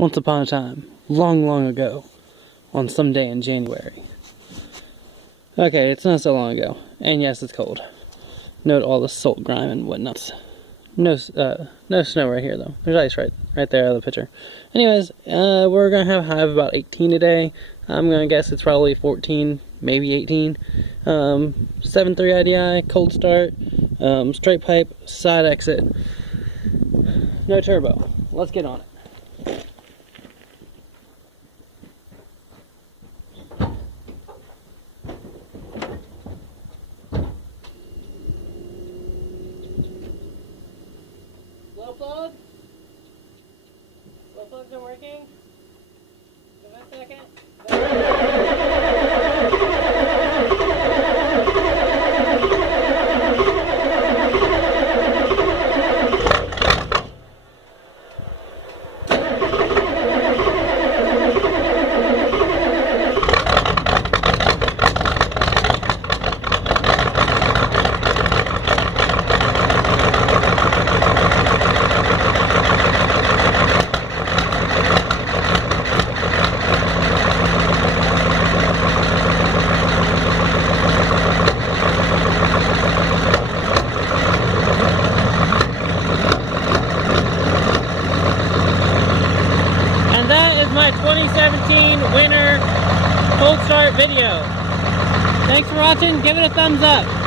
Once upon a time, long, long ago, on some day in January. Okay, it's not so long ago, and yes, it's cold. Note all the salt, grime, and whatnot. No snow right here though. There's ice right there out of the picture. Anyways, we're gonna have a high of about 18 today. I'm gonna guess it's probably 14, maybe 18. 7.3 IDI, cold start, straight pipe, side exit, no turbo. Let's get on it. Glow plug? Glow plug's been working? Give it a second. My 2017 winter cold start video. Thanks for watching. Give it a thumbs up.